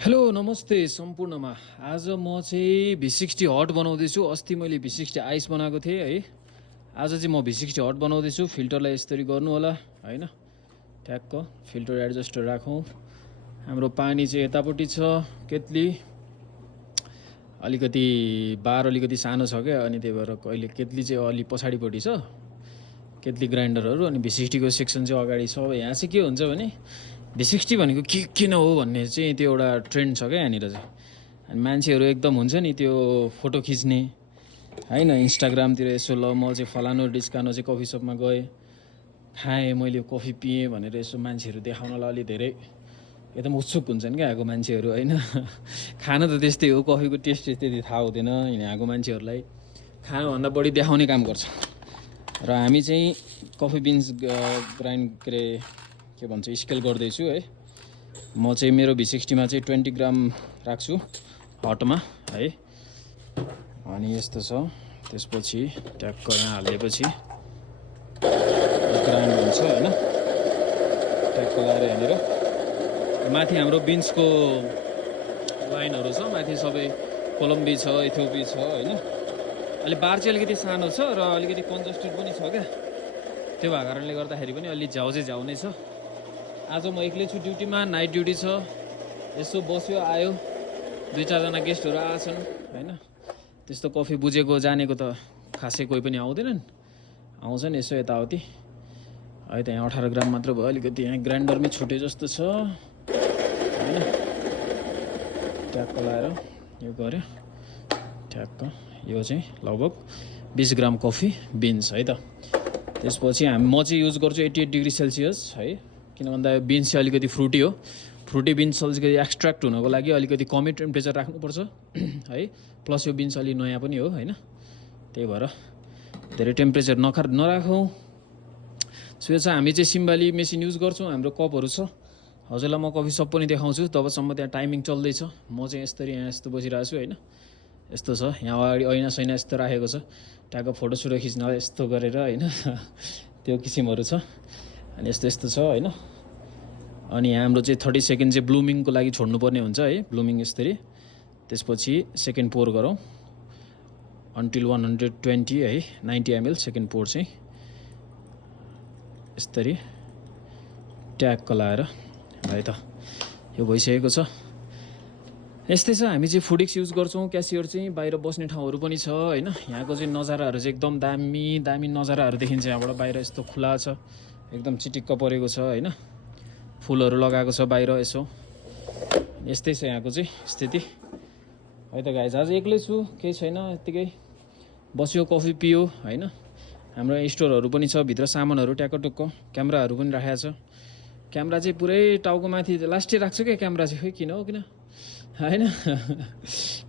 Hello नमस्ते सम्पूर्णमा। आज म चाहिँ V60 हट बनाउँदैछु। अस्ति मैले V60 आइस बनाएको थिएँ है। आज चाहिँ म V60 हट बनाउँदैछु। फिल्टरलाई यसरी गर्नु होला हैन। ठ्याक्क फिल्टर एडजस्टर राखौँ। हाम्रो पानी चाहिँ यतापट्टि छ केतली। अलिकति बार अलिकति सानो छ क्या, अनि त्यही भएर कहिले केतली चाहिँ अलि पछाडिपट्टि छ केतली ग्राइन्डरहरू, अनि V60 को सेक्सन चाहिँ अगाडि छ। अब यहाँ चाहिँ के हुन्छ भने V60 भनेको के किन हो भन्ने चाहिँ त्यो एउटा ट्रेन्ड छ क्या यहाँनिर चाहिँ। अनि मान्छेहरू एकदम हुन्छ नि त्यो फोटो खिच्ने हैन, इन्स्टाग्रामतिर यसो ल म चाहिँ फलानु डिस्कानो चाहिँ कफी सपमा गएँ, खाएँ, मैले कफी पिएँ भनेर यसो मान्छेहरू देखाउनलाई अलि धेरै एकदम उत्सुक हुन्छन् क्या यहाँको मान्छेहरू हैन। खाना त त्यस्तै हो, कफीको टेस्ट त्यति थाहा हुँदैन यहाँको मान्छेहरूलाई। खानाभन्दा बढी देखाउने काम गर्छ। र हामी चाहिँ कफी बिन्स ग्राइन्ड के भन्छ स्केल गर्दैछु है। म चाहिँ मेरो V60 मा चाहिँ 20 ग्राम राख्छु हटमा है। अनि यस्तो छ। त्यसपछि ट्याक्क यहाँ हालेपछि ग्राइन्ड हुन्छ हैन। ट्याक्क लगाएर यहाँनिर माथि हाम्रो बिन्सको लाइनहरू छ। माथि सबै कोलम्बी छ, इथियोपी छ हैन। अलि बार चाहिँ अलिकति सानो छ र अलिकति कन्जस्टेड पनि छ क्या। त्यो भएको कारणले गर्दाखेरि पनि अलि झ्याउ चाहिँ झ्याउ नै छ। आज म एक्लै छु ड्युटीमा, नाइट ड्युटी छ। यसो बस्यो आयो, 2-4 जना गेस्टहरू आएछन् हैन। त्यस्तो कफी बुझेको जानेको त खासै कोही पनि आउँदैनन्, आउँछन् यसो यताउति है। त यहाँ 18 ग्राम मात्र भयो। अलिकति यहाँ ग्राइन्डरमै छुटे जस्तो छ हैन। ट्याक्क लगाएर यो गऱ्यो ठ्याक्क। यो चाहिँ लगभग 20 ग्राम कफी बिन्स है त। त्यसपछि म चाहिँ युज गर्छु 88 डिग्री सेल्सियस है। किन भन्दा बिन्स चाहिँ अलिकति फ्रुटी हो। फ्रुटी बिन्स अलिकति एक्सट्र्याक्ट हुनको लागि अलिकति कमै टेम्परेचर राख्नुपर्छ है। प्लस यो बिन्स अलि नयाँ पनि हो हैन। त्यही भएर धेरै टेम्परेचर नराखौँ। सो यो चाहिँ हामी चाहिँ सिम्बाली मेसिन युज गर्छौँ। हाम्रो कपहरू छ। हजुरलाई म कफी सप पनि देखाउँछु, तबसम्म त्यहाँ टाइमिङ चल्दैछ। म चाहिँ यसरी यहाँ यस्तो बसिरहेको छु हैन। यस्तो छ यहाँ अगाडि ऐना सैना यस्तो राखेको छ, ट्याक्क फोटोसोटो खिच्न यस्तो गरेर हैन। त्यो किसिमहरू छ। अनि यस्तो यस्तो छ हैन। अनि यहाँ हाम्रो चाहिँ 30 सेकेन्ड चाहिँ ब्लुमिङको लागि छोड्नुपर्ने हुन्छ है। ब्लुमिङ यसरी। त्यसपछि सेकेन्ड पोर गरौँ अन्टिल 120 है। 90 ml सेकेन्ड पोर चाहिँ यसरी ट्याक्क लाएर है त। यो भइसकेको छ। यस्तै छ। हामी चाहिँ फुडिक्स युज गर्छौँ। क्यासियर चाहिँ बाहिर बस्ने ठाउँहरू पनि छ हैन। यहाँको चाहिँ नजाराहरू चाहिँ एकदम दामी दामी नजाराहरू देखिन्छ यहाँबाट। बाहिर यस्तो खुला छ, एकदम चिटिक्क परेको छ हैन। फुलहरू लगाएको छ बाहिर यसो। यस्तै छ यहाँको चाहिँ स्थिति है त गाइज। आज एक्लै छु, केही छैन, यत्तिकै बस्यो कफी पियो हैन। हाम्रो स्टोरहरू पनि छ भित्र, सामानहरू ट्याक्क टुक्क। क्यामेराहरू पनि राखेको छ। क्यामेरा चाहिँ पुरै टाउको माथि लास्टै राख्छ क्या क्यामेरा चाहिँ, खै किन हो किन हैन।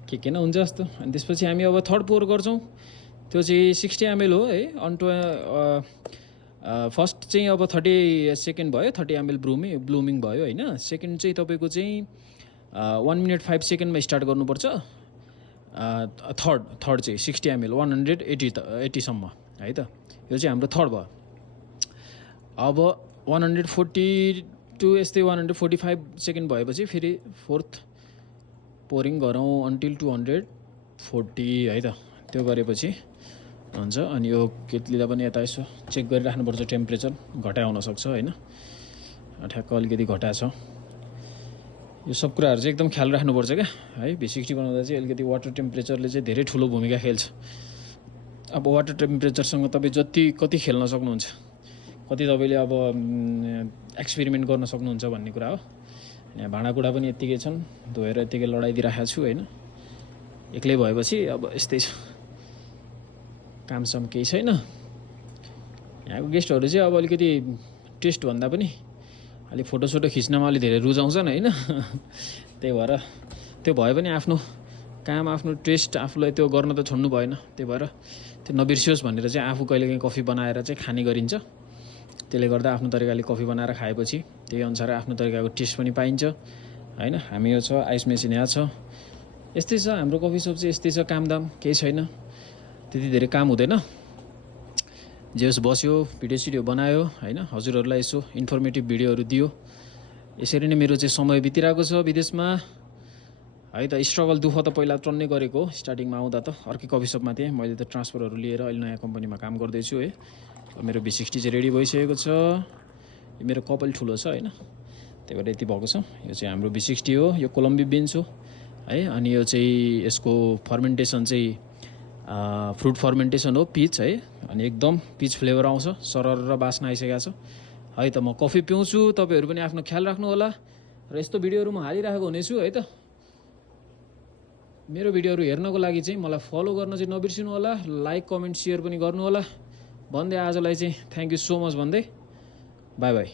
के किन हुन्छ जस्तो। अनि त्यसपछि हामी अब थर्ड पोर गर्छौँ। त्यो चाहिँ 60 ml हो है। फर्स्ट चाहिँ अब 30 सेकेन्ड भयो, 30 ml ब्लुमिङ भयो हैन। सेकेन्ड चाहिँ तपाईँको चाहिँ 1 मिनट 5 सेकेन्डमा स्टार्ट गर्नुपर्छ। थर्ड चाहिँ 60 ml 180 सम्म है त। यो चाहिँ हाम्रो थर्ड भयो। अब 140 टु यस्तै 145 सेकेन्ड भएपछि फेरि फोर्थ पोरिङ गरौँ अन्टिल 240 है त। त्यो गरेपछि हुन्छ। अनि यो केतलीलाई पनि यता यसो चेक गरिराख्नुपर्छ, टेम्परेचर घटाइ हुनसक्छ होइन। ठ्याक्क अलिकति घटाएको छ। यो सब कुराहरू चाहिँ एकदम ख्याल राख्नुपर्छ क्या है। V60 बनाउँदा चाहिँ अलिकति वाटर टेम्परेचरले चाहिँ धेरै ठुलो भूमिका खेल्छ। अब वाटर टेम्परेचरसँग तपाईँ कति खेल्न सक्नुहुन्छ, कति तपाईँले अब एक्सपेरिमेन्ट गर्न सक्नुहुन्छ भन्ने कुरा हो। यहाँ भाँडाकुँडा पनि यत्तिकै छन्, धोएर यत्तिकै लडाइदिइराखेको छु होइन। एक्लै भएपछि अब यस्तै छ, कामसाम केही छैन। यहाँको गेस्टहरू चाहिँ अब अलिकति टेस्टभन्दा पनि अलिक फोटोसोटो खिच्नमा अलिक धेरै रुचाउँछन् होइन। त्यही भएर त्यो भए पनि आफ्नो काम आफ्नो टेस्ट आफूलाई त्यो गर्न त छोड्नु भएन। त्यही भएर त्यो नबिर्सियोस् भनेर चाहिँ आफू कहिलेकाहीँ कफी बनाएर चाहिँ खाने गरिन्छ। त्यसले गर्दा आफ्नो तरिकाले कफी बनाएर खाएपछि त्यही अनुसार आफ्नो तरिकाको टेस्ट पनि पाइन्छ हैन। हामी यो छ आइस मेसिन यहाँ छ। यस्तै छ हाम्रो कफी सप चाहिँ, यस्तै छ। कामदाम केही छैन, त्यति धेरै काम हुँदैन। जे होस् बस्यो, भिडियो सिडियो बनायो हैन। हजुरहरूलाई यसो इन्फर्मेटिभ भिडियोहरू दियो। यसरी नै मेरो चाहिँ समय बितिरहेको छ विदेशमा। है त। स्ट्रगल दुःख त पहिला टन्नै गरेको स्टार्टिङमा आउँदा त अर्कै कफी सपमा थिएँ। मैले त ट्रान्सफरहरू लिएर अहिले नयाँ कम्पनीमा काम गर्दैछु है। मेरो V60 चाहिँ रेडी भइसकेको छ। यो मेरो कपाल ठुलो छ होइन, त्यही भएर यति भएको छ। यो चाहिँ हाम्रो V60 हो, यो कोलम्बी बिन्स हो है। अनि यो चाहिँ यसको फर्मेन्टेसन चाहिँ फ्रुट फर्मेन्टेसन हो, पिच है। अनि एकदम पिच फ्लेभर आउँछ, सरर र बास्ना आइसकेको छ है त। म कफी पिउँछु, तपाईँहरू पनि आफ्नो ख्याल राख्नु होला र यस्तो भिडियोहरू म हालिरहेको हुनेछु है त। मेरो भिडियोहरू हेर्नको लागि चाहिँ मलाई फलो गर्न चाहिँ नबिर्सिनु होला, लाइक कमेन्ट सेयर पनि गर्नु होला भन्दै आजलाई चाहिँ थ्याङ्क यू सो मच भन्दै बाई बाई।